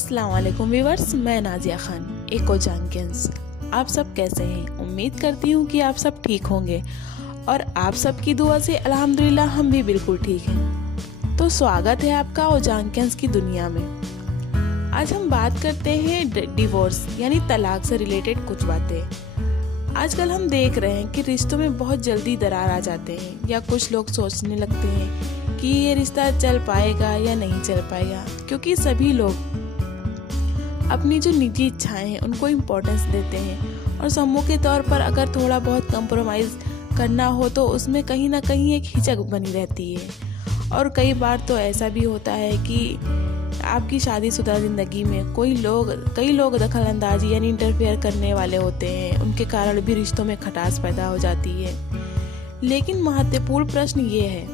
अस्सलाम वालेकुम व्यूअर्स, मैं नाजिया खान एको जैंकिंस। आप सब कैसे हैं? उम्मीद करती हूँ कि आप सब ठीक होंगे और आप सबकी दुआ से अल्हम्दुलिल्लाह हम भी बिल्कुल ठीक हैं। तो स्वागत है आपका ओ जैंकिंस की दुनिया में। आज हम बात करते हैं डिवोर्स यानी तलाक से रिलेटेड कुछ बातें। आजकल हम देख रहे हैं कि रिश्तों में बहुत जल्दी दरार आ जाते हैं या कुछ लोग सोचने लगते हैं कि ये रिश्ता चल पाएगा या नहीं चल पाएगा, क्योंकि सभी लोग अपनी जो निजी इच्छाएं हैं उनको इम्पोर्टेंस देते हैं और समूह के तौर पर अगर थोड़ा बहुत कंप्रोमाइज़ करना हो तो उसमें कहीं ना कहीं एक हिचक बनी रहती है। और कई बार तो ऐसा भी होता है कि आपकी शादीशुदा ज़िंदगी में कई लोग दखल अंदाजी यानी इंटरफेयर करने वाले होते हैं, उनके कारण भी रिश्तों में खटास पैदा हो जाती है। लेकिन महत्वपूर्ण प्रश्न ये है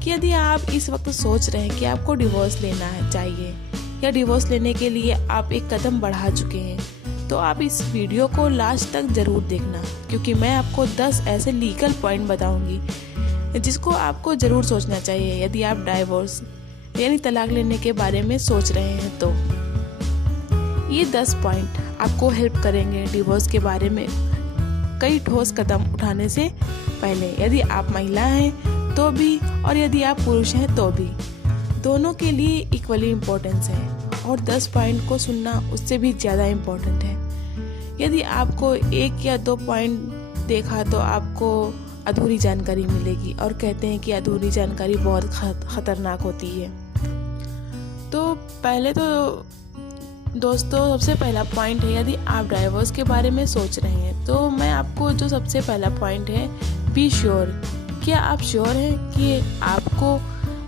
कि यदि आप इस वक्त सोच रहे हैं कि आपको डिवोर्स लेना चाहिए या डिवोर्स लेने के लिए आप एक कदम बढ़ा चुके हैं, तो आप इस वीडियो को लास्ट तक ज़रूर देखना, क्योंकि मैं आपको 10 ऐसे लीगल पॉइंट बताऊंगी जिसको आपको ज़रूर सोचना चाहिए यदि आप डिवोर्स यानी तलाक लेने के बारे में सोच रहे हैं। तो ये 10 पॉइंट आपको हेल्प करेंगे डिवोर्स के बारे में कई ठोस कदम उठाने से पहले, यदि आप महिला हैं तो भी और यदि आप पुरुष हैं तो भी, दोनों के लिए इक्वली इम्पोर्टेंस है। और 10 पॉइंट को सुनना उससे भी ज़्यादा इम्पोर्टेंट है। यदि आपको 1 या 2 पॉइंट देखा तो आपको अधूरी जानकारी मिलेगी, और कहते हैं कि अधूरी जानकारी बहुत खतरनाक होती है। तो पहले तो दोस्तों सबसे पहला पॉइंट है, यदि आप डिवोर्स के बारे में सोच रहे हैं तो मैं आपको जो सबसे पहला पॉइंट है, बी श्योर। क्या आप श्योर हैं कि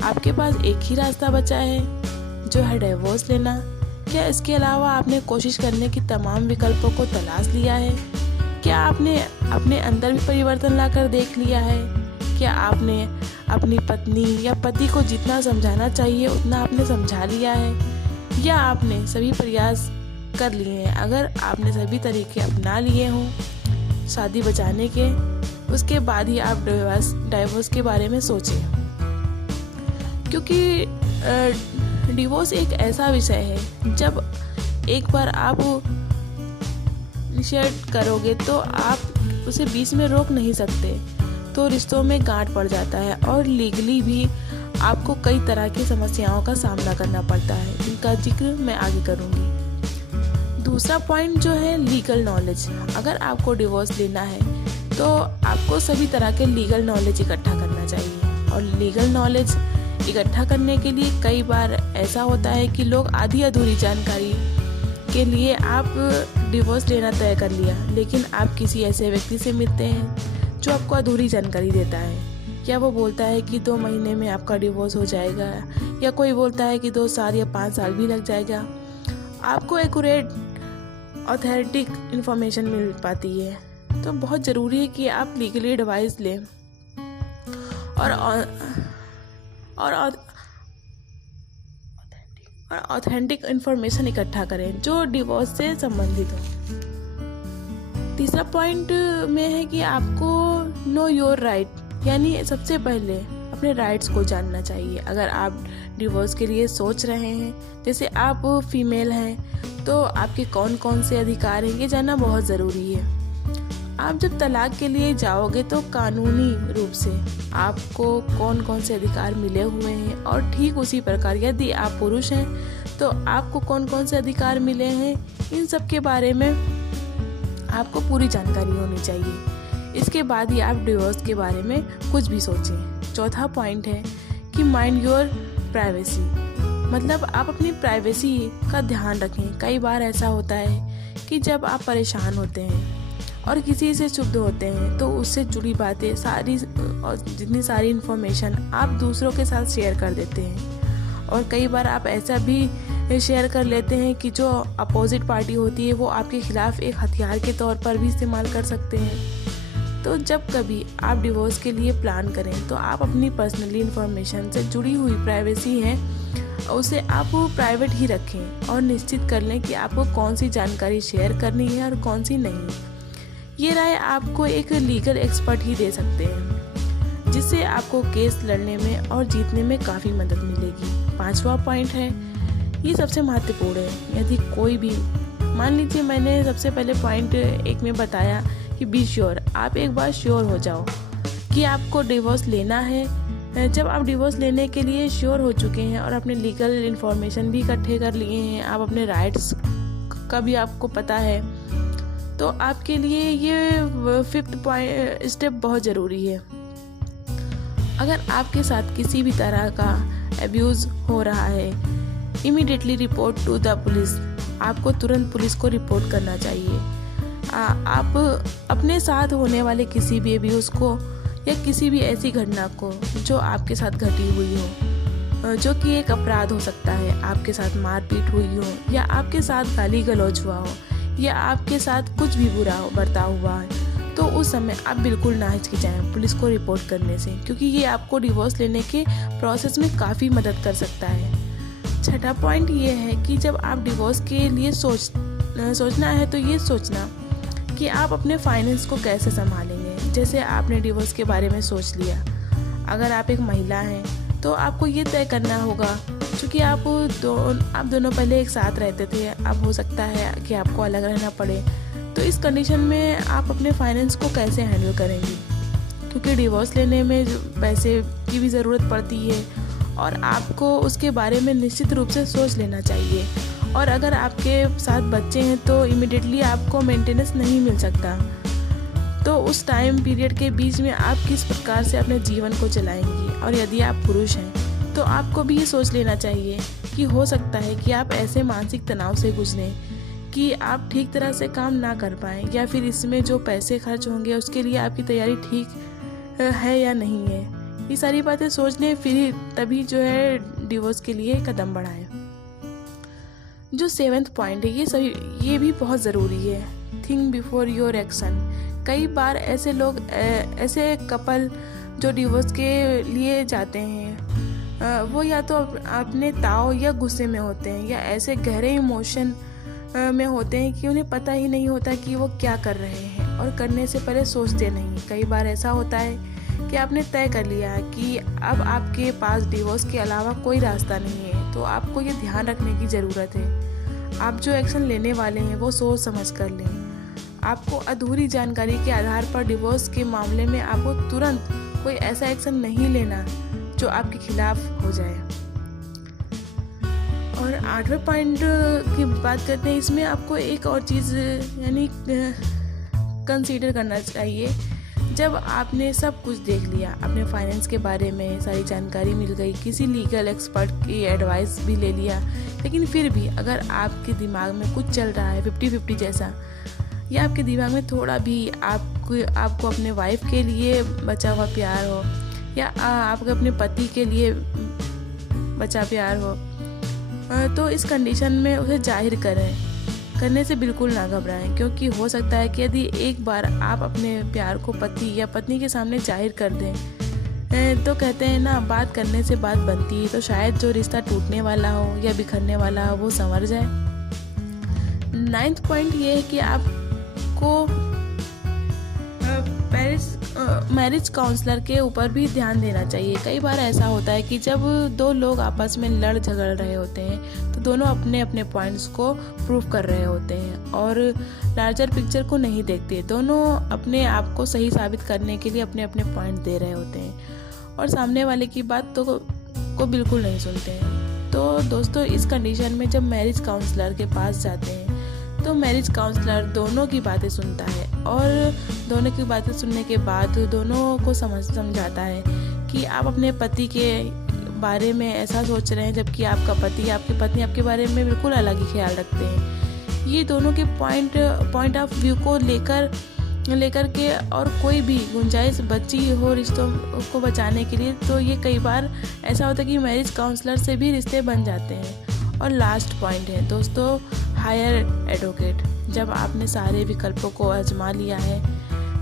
आपके पास एक ही रास्ता बचा है जो है डिवोर्स लेना? क्या इसके अलावा आपने कोशिश करने की तमाम विकल्पों को तलाश लिया है? क्या आपने अपने अंदर भी परिवर्तन लाकर देख लिया है? क्या आपने अपनी पत्नी या पति को जितना समझाना चाहिए उतना आपने समझा लिया है, या आपने सभी प्रयास कर लिए हैं? अगर आपने सभी तरीके अपना लिए हों शादी बचाने के, उसके बाद ही आप डिवोर्स के बारे में सोचें, क्योंकि डिवोर्स एक ऐसा विषय है जब एक बार आप इनिशिएट करोगे तो आप उसे बीच में रोक नहीं सकते, तो रिश्तों में गांठ पड़ जाता है और लीगली भी आपको कई तरह की समस्याओं का सामना करना पड़ता है, जिनका जिक्र मैं आगे करूंगी। दूसरा पॉइंट जो है लीगल नॉलेज। अगर आपको डिवोर्स लेना है तो आपको सभी तरह के लीगल नॉलेज इकट्ठा करना चाहिए, और लीगल नॉलेज इकट्ठा करने के लिए कई बार ऐसा होता है कि लोग आधी अधूरी जानकारी के लिए आप डिवोर्स लेना तय कर लिया, लेकिन आप किसी ऐसे व्यक्ति से मिलते हैं जो आपको अधूरी जानकारी देता है। या वो बोलता है कि 2 महीने में आपका डिवोर्स हो जाएगा, या कोई बोलता है कि 2 साल या 5 साल भी लग जाएगा। आपको एक्यूरेट ऑथेंटिक इन्फॉर्मेशन मिल पाती है, तो बहुत ज़रूरी है कि आप लीगली एडवाइस लें और ऑथेंटिक इन्फॉर्मेशन इकट्ठा करें जो डिवोर्स से संबंधित हो। तीसरा पॉइंट में है कि आपको नो योर राइट, यानी सबसे पहले अपने राइट्स को जानना चाहिए। अगर आप डिवोर्स के लिए सोच रहे हैं, जैसे आप फीमेल हैं, तो आपके कौन कौन से अधिकार हैं ये जानना बहुत ज़रूरी है। आप जब तलाक के लिए जाओगे तो कानूनी रूप से आपको कौन कौन से अधिकार मिले हुए हैं, और ठीक उसी प्रकार यदि आप पुरुष हैं तो आपको कौन कौन से अधिकार मिले हैं, इन सब के बारे में आपको पूरी जानकारी होनी चाहिए। इसके बाद ही आप डिवोर्स के बारे में कुछ भी सोचें। चौथा पॉइंट है कि माइंड योर प्राइवेसी, मतलब आप अपनी प्राइवेसी का ध्यान रखें। कई बार ऐसा होता है कि जब आप परेशान होते हैं और किसी से चुप होते हैं तो उससे जुड़ी बातें सारी और जितनी सारी इन्फॉर्मेशन आप दूसरों के साथ शेयर कर देते हैं, और कई बार आप ऐसा भी शेयर कर लेते हैं कि जो अपोजिट पार्टी होती है वो आपके खिलाफ एक हथियार के तौर पर भी इस्तेमाल कर सकते हैं। तो जब कभी आप डिवोर्स के लिए प्लान करें तो आप अपनी पर्सनली इन्फॉर्मेशन से जुड़ी हुई प्राइवेसी है उसे आप प्राइवेट ही रखें, और निश्चित कर लें कि आपको कौन सी जानकारी शेयर करनी है और कौन सी नहीं। ये राय आपको एक लीगल एक्सपर्ट ही दे सकते हैं, जिससे आपको केस लड़ने में और जीतने में काफ़ी मदद मिलेगी। 5वां पॉइंट है ये सबसे महत्वपूर्ण है। यदि कोई भी, मान लीजिए मैंने सबसे पहले पॉइंट एक में बताया कि बी श्योर, आप एक बार श्योर हो जाओ कि आपको डिवोर्स लेना है। जब आप डिवोर्स लेने के लिए श्योर हो चुके हैं और अपने लीगल इन्फॉर्मेशन भी इकट्ठे कर लिए हैं, आप अपने राइट्स का भी आपको पता है, तो आपके लिए ये 5th स्टेप बहुत ज़रूरी है। अगर आपके साथ किसी भी तरह का अब्यूज़ हो रहा है, immediately report to the police. आपको तुरंत पुलिस को रिपोर्ट करना चाहिए। आप अपने साथ होने वाले किसी भी अब्यूज़ को या किसी भी ऐसी घटना को जो आपके साथ घटी हुई हो, जो कि एक अपराध हो सकता है, आपके साथ मारपीट हुई हो या आपके साथ गाली गलौज हुआ हो या आपके साथ कुछ भी बुरा बर्ताव हुआ है, तो उस समय आप बिल्कुल ना हिचकिचाएं पुलिस को रिपोर्ट करने से, क्योंकि ये आपको डिवोर्स लेने के प्रोसेस में काफ़ी मदद कर सकता है। छठा पॉइंट ये है कि जब आप डिवोर्स के लिए सोचना है तो ये सोचना कि आप अपने फाइनेंस को कैसे संभालेंगे। जैसे आपने डिवोर्स के बारे में सोच लिया, अगर आप एक महिला हैं तो आपको ये तय करना होगा, क्योंकि आप दोनों पहले एक साथ रहते थे, अब हो सकता है कि आपको अलग रहना पड़े। तो इस कंडीशन में आप अपने फाइनेंस को कैसे हैंडल करेंगी, क्योंकि डिवोर्स लेने में पैसे की भी ज़रूरत पड़ती है और आपको उसके बारे में निश्चित रूप से सोच लेना चाहिए। और अगर आपके साथ बच्चे हैं तो इमीडिएटली आपको मेंटेनेंस नहीं मिल सकता, तो उस टाइम पीरियड के बीच में आप किस प्रकार से अपने जीवन को चलाएंगी। और यदि आप पुरुष हैं तो आपको भी ये सोच लेना चाहिए कि हो सकता है कि आप ऐसे मानसिक तनाव से गुजरें कि आप ठीक तरह से काम ना कर पाएँ, या फिर इसमें जो पैसे खर्च होंगे उसके लिए आपकी तैयारी ठीक है या नहीं है। ये सारी बातें सोच लें, फिर तभी जो है डिवोर्स के लिए कदम बढ़ाएं। जो 7th पॉइंट है, ये भी बहुत ज़रूरी है। Think before your action. कई बार ऐसे लोग, ऐसे कपल जो डिवोर्स के लिए जाते हैं, वो या तो अपने ताव या गुस्से में होते हैं या ऐसे गहरे इमोशन में होते हैं कि उन्हें पता ही नहीं होता कि वो क्या कर रहे हैं और करने से पहले सोचते नहीं। कई बार ऐसा होता है कि आपने तय कर लिया है कि अब आपके पास डिवोर्स के अलावा कोई रास्ता नहीं है, तो आपको ये ध्यान रखने की ज़रूरत है। आप जो एक्शन लेने वाले हैं वो सोच समझ कर लें। आपको अधूरी जानकारी के आधार पर डिवोर्स के मामले में आपको तुरंत कोई ऐसा एक्शन नहीं लेना जो आपके खिलाफ हो जाए। और 8वें पॉइंट की बात करते हैं, इसमें आपको एक और चीज़ यानी कंसीडर करना चाहिए। जब आपने सब कुछ देख लिया, अपने फाइनेंस के बारे में सारी जानकारी मिल गई, किसी लीगल एक्सपर्ट की एडवाइस भी ले लिया, लेकिन फिर भी अगर आपके दिमाग में कुछ चल रहा है 50-50 जैसा, या आपके दिमाग में थोड़ा भी आपको अपने वाइफ के लिए बचा हुआ प्यार हो या आपके अपने पति के लिए बचा प्यार हो, तो इस कंडीशन में उसे जाहिर करने से बिल्कुल ना घबराएं, क्योंकि हो सकता है कि यदि एक बार आप अपने प्यार को पति या पत्नी के सामने जाहिर कर दें, तो कहते हैं ना, बात करने से बात बनती है, तो शायद जो रिश्ता टूटने वाला हो या बिखरने वाला हो वो संवर जाए। 9th पॉइंट ये है कि आपको मैरिज काउंसलर के ऊपर भी ध्यान देना चाहिए। कई बार ऐसा होता है कि जब दो लोग आपस में लड़ झगड़ रहे होते हैं तो दोनों अपने अपने पॉइंट्स को प्रूव कर रहे होते हैं और लार्जर पिक्चर को नहीं देखते। दोनों अपने आप को सही साबित करने के लिए अपने अपने पॉइंट दे रहे होते हैं और सामने वाले की बात को बिल्कुल नहीं सुनते हैं। तो दोस्तों, इस कंडीशन में जब मैरिज काउंसलर के पास जाते हैं तो मैरिज काउंसलर दोनों की बातें सुनता है और दोनों की बातें सुनने के बाद दोनों को समझाता है कि आप अपने पति के बारे में ऐसा सोच रहे हैं, जबकि आपका पति, आपकी पत्नी आपके बारे में बिल्कुल अलग ही ख्याल रखते हैं। ये दोनों के पॉइंट ऑफ व्यू को लेकर के और कोई भी गुंजाइश बची हो रिश्तों को बचाने के लिए, तो ये कई बार ऐसा होता है कि मैरिज काउंसलर से भी रिश्ते बन जाते हैं। और लास्ट पॉइंट है दोस्तों, हायर एडवोकेट। जब आपने सारे विकल्पों को आजमा लिया है,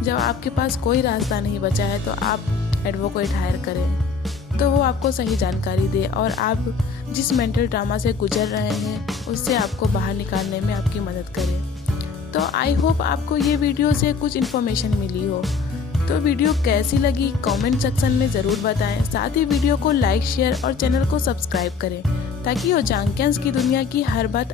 जब आपके पास कोई रास्ता नहीं बचा है, तो आप एडवोकेट हायर करें, तो वो आपको सही जानकारी दे और आप जिस मेंटल ड्रामा से गुजर रहे हैं उससे आपको बाहर निकालने में आपकी मदद करें। तो आई होप आपको ये वीडियो से कुछ इन्फॉर्मेशन मिली हो। तो वीडियो कैसी लगी कमेंट सेक्शन में ज़रूर बताएं। साथ ही वीडियो को लाइक, शेयर और चैनल को सब्सक्राइब करें ताकि वो जांग्यांस की दुनिया की हर बात